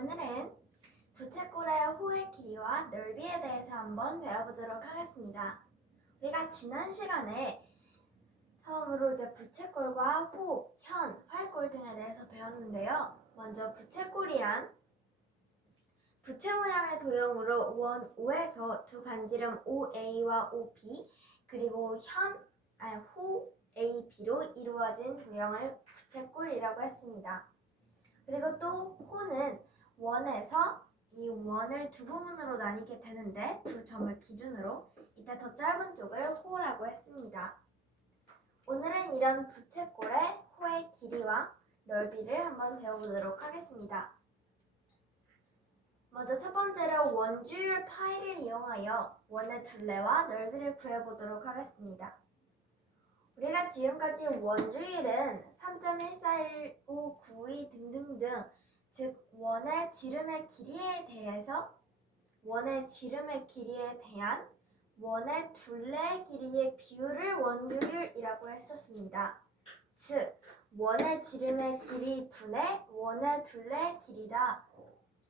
오늘은 부채꼴의 호의 길이와 넓이에 대해서 한번 배워보도록 하겠습니다. 우리가 지난 시간에 처음으로 이제 부채꼴과 호, 현, 활꼴 등에 대해서 배웠는데요. 먼저 부채꼴이란 부채 모양의 도형으로 원 O에서 두 반지름 OA와 OB 그리고 호 AB로 이루어진 도형을 부채꼴이라고 했습니다. 그리고 또 호는 원에서 이 원을 두 부분으로 나뉘게 되는데 두 점을 기준으로 이때 더 짧은 쪽을 호라고 했습니다. 오늘은 이런 부채꼴의 호의 길이와 넓이를 한번 배워보도록 하겠습니다. 먼저 첫 번째로 원주율 파이를 이용하여 원의 둘레와 넓이를 구해보도록 하겠습니다. 우리가 지금까지 원주율은 3.141592 등등등 즉 원의 지름의 길이에 대한 원의 둘레의 길이의 비율을 원주율이라고 했었습니다. 즉 원의 지름의 길이 분의 원의 둘레의 길이다.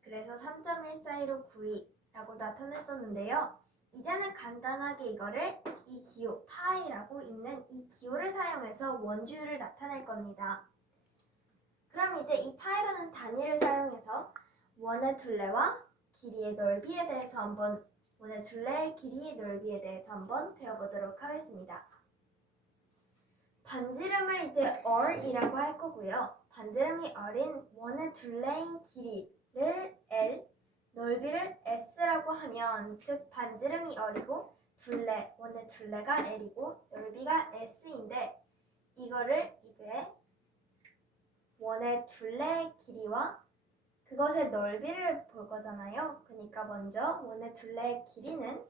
그래서 3.141592라고 나타냈었는데요. 이제는 간단하게 이거를 이 기호 파이라고 있는 이 기호를 사용해서 원주율을 나타낼 겁니다. 그럼 이제 이 파이라는 단위를 사용해서 원의 둘레와 길이의 넓이에 대해서 한번 배워보도록 하겠습니다. 반지름을 이제 R이라고 할 거고요. 반지름이 R인 원의 둘레인 길이를 L, 넓이를 S라고 하면 즉 반지름이 R이고 원의 둘레가 L이고 넓이가 S인데 이거를 이제 원의 둘레의 길이와 그것의 넓이를 볼 거잖아요. 그러니까 먼저 원의 둘레의 길이는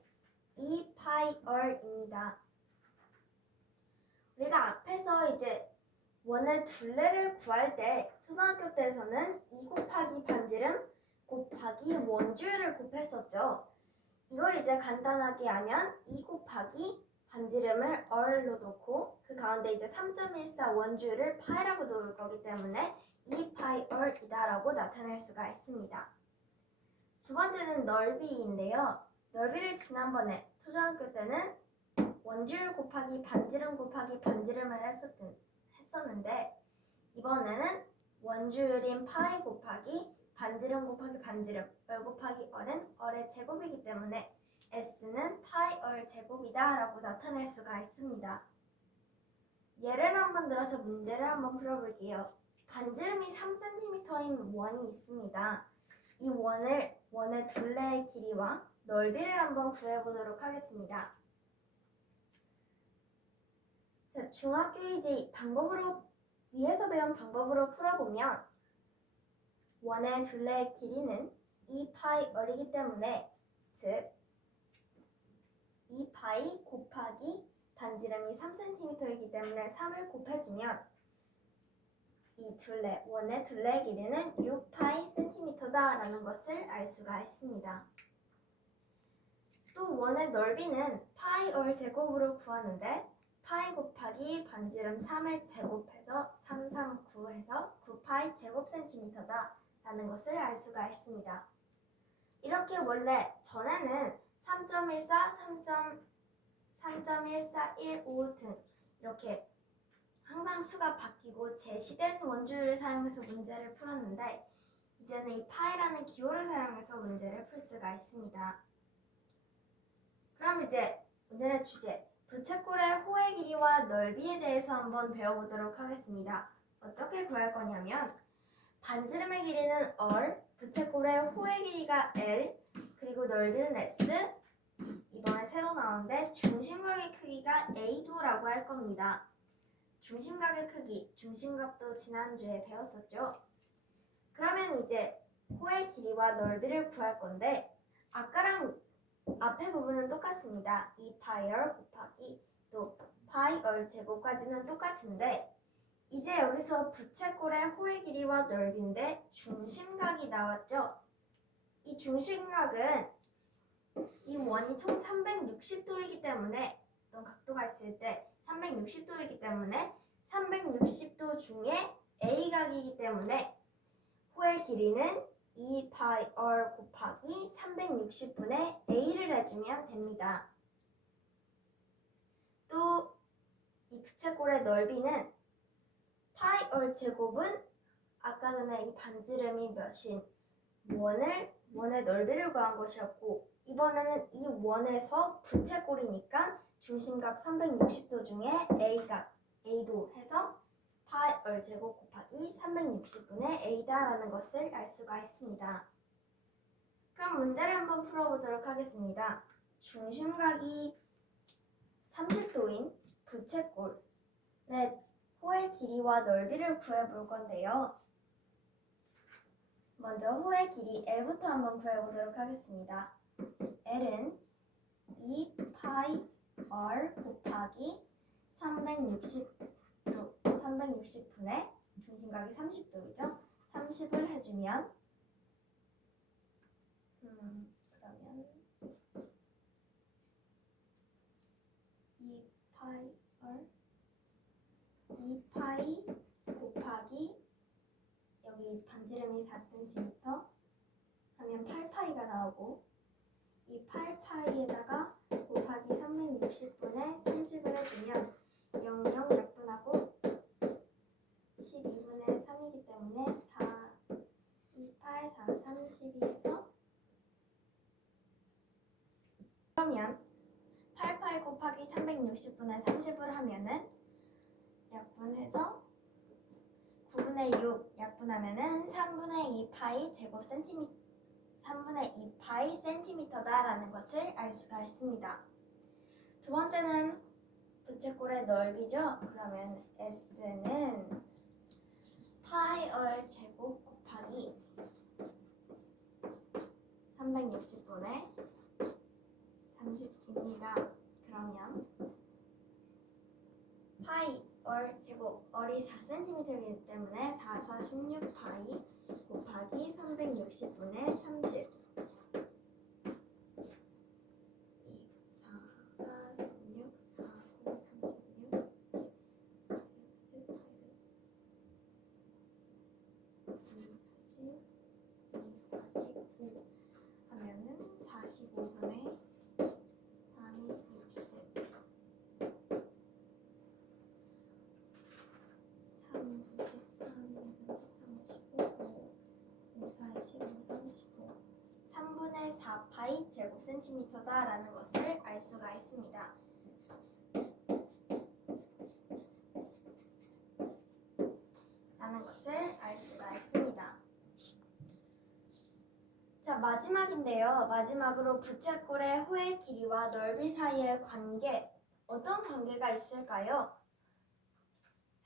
2πr입니다. 우리가 앞에서 이제 원의 둘레를 구할 때 초등학교 때에서는 2 곱하기 반지름 곱하기 원주율을 곱했었죠. 이걸 이제 간단하게 하면 2 곱하기 반지름을 R로 놓고 그 가운데 이제 3.14 원주율을 파이라고 놓을 거기 때문에 2πr이다라고 나타낼 수가 있습니다. 두 번째는 넓이인데요. 넓이를 지난번에 초등학교 때는 원주율 곱하기 반지름 곱하기 반지름을 했었는데 이번에는 원주율인 파이 곱하기 반지름 곱하기 반지름 R 곱하기 R은 R의 제곱이기 때문에 S는 파이 R 제곱이다 라고 나타낼 수가 있습니다. 예를 한번 들어서 문제를 한번 풀어볼게요. 반지름이 3cm인 원이 있습니다. 이 원의 둘레의 길이와 넓이를 한번 구해보도록 하겠습니다. 자, 중학교 이제 위에서 배운 방법으로 풀어보면 원의 둘레의 길이는 2πr이기 때문에 즉 2π 곱하기 반지름이 3cm이기 때문에 3을 곱해주면 이 원의 둘레의 길이는 6πcm다 라는 것을 알 수가 있습니다. 또 원의 넓이는 파이 제곱으로 구하는데 파이 곱하기 반지름 3을 제곱해서 339 해서 9파이 제곱센티미터다 라는 것을 알 수가 있습니다. 이렇게 원래 전에는 3.14, 3.1415 등 이렇게 항상 수가 바뀌고 제시된 원주율을 사용해서 문제를 풀었는데 이제는 이 파이라는 기호를 사용해서 문제를 풀 수가 있습니다. 그럼 이제 오늘의 주제 부채꼴의 호의 길이와 넓이에 대해서 한번 배워보도록 하겠습니다. 어떻게 구할 거냐면 반지름의 길이는 R, 부채꼴의 호의 길이가 L, 그리고 넓이는 S, 이번에 새로 나오는데 중심각의 크기가 A도라고 할 겁니다. 중심각의 크기, 중심각도 지난주에 배웠었죠. 그러면 이제 호의 길이와 넓이를 구할 건데 아까랑 앞에 부분은 똑같습니다. 2πr 곱하기 또 πr 제곱까지는 똑같은데 이제 여기서 부채꼴의 호의 길이와 넓이인데 중심각이 나왔죠. 이 중심각은 이 원이 총 360도이기 때문에 어떤 각도가 있을 때 360도이기 때문에 360도 중에 A각이기 때문에 호의 길이는 2파이 r 곱하기 360분의 a를 해주면 됩니다. 또 이 부채꼴의 넓이는 파이 r 제곱은 아까 전에 이 반지름이 몇인 원의 넓이를 구한 것이었고, 이번에는 이 원에서 부채꼴이니까 중심각 360도 중에 A도 해서 파이 r 제곱 곱하기 360분의 A다라는 것을 알 수가 있습니다. 그럼 문제를 한번 풀어보도록 하겠습니다. 중심각이 30도인 부채꼴의 호의 길이와 넓이를 구해볼 건데요. 먼저 호의 길이 L부터 한번 구해보도록 하겠습니다. L은 2파이 r 곱하기 360분의 중심각이 30도이죠. 30을 해주면 그러면 2파이 곱하기 여기 반지름이 4cm 하면 8파이가 나오고, 이 8파이에다가 곱하기 360분의 30을 해주면 00 약분하고 12분의 3이기 때문에 4, 28, 4, 32에서 그러면 8파이 곱하기 360분의 30을 하면은 약분해서 9분의 6 약분하면은 3분의 2파이 제곱 센티미터 3분의 2파이 센티미터다라는 것을 알 수가 있습니다. 두 번째는 부채꼴의 넓이죠. 그러면 S는 파이 r 제곱 곱하기 360분의 30입니다. 그러면 파이 r 제곱 r이 4cm이기 때문에 4, 4, 16파이 곱하기 360분의 30 4, 4, 16, 4, 9, 36 45 하면은 45분의 3이 60 3분의 4파이 제곱 센티미터다라는 것을 알 수가 있습니다. 자, 마지막인데요. 마지막으로 부채꼴의 호의 길이와 넓이 사이의 관계, 어떤 관계가 있을까요?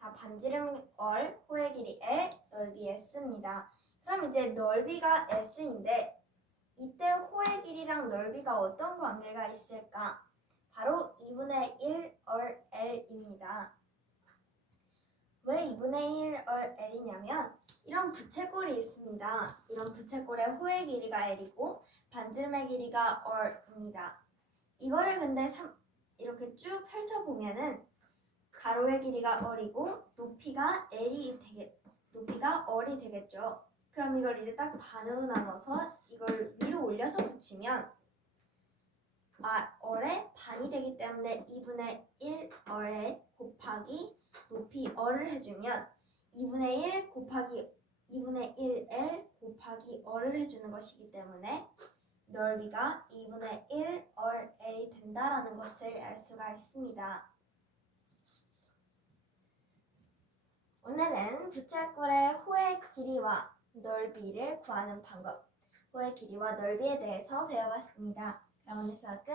자, 반지름 r, 호의 길이 L, 넓이 S입니다. 그럼 이제 넓이가 S인데 이때 호의 길이랑 넓이가 어떤 관계가 있을까? 바로 2분의 1 r L입니다. 왜 2분의 1 r L이냐면 이런 부채꼴이 있습니다. 이런 부채꼴의 호의 길이가 L이고 반지름의 길이가 R입니다. 이거를 근데 이렇게 쭉 펼쳐보면은 가로의 길이가 R이고 높이가 L이 높이가 R이 되겠죠. 그럼 이걸 이제 딱 반으로 나눠서 이걸 위로 올려서 붙이면 R의 반이 되기 때문에 2분의 1 R에 곱하기 높이 R을 해주면 2분의 1 곱하기 2분의 1L 곱하기 R을 해주는 것이기 때문에 넓이가 2분의 1 RL이 된다라는 것을 알 수가 있습니다. 오늘은 부채꼴의 호의 길이와 넓이를 구하는 방법, 호의 길이와 넓이에 대해서 배워봤습니다. 그럼 오늘 수업 끝!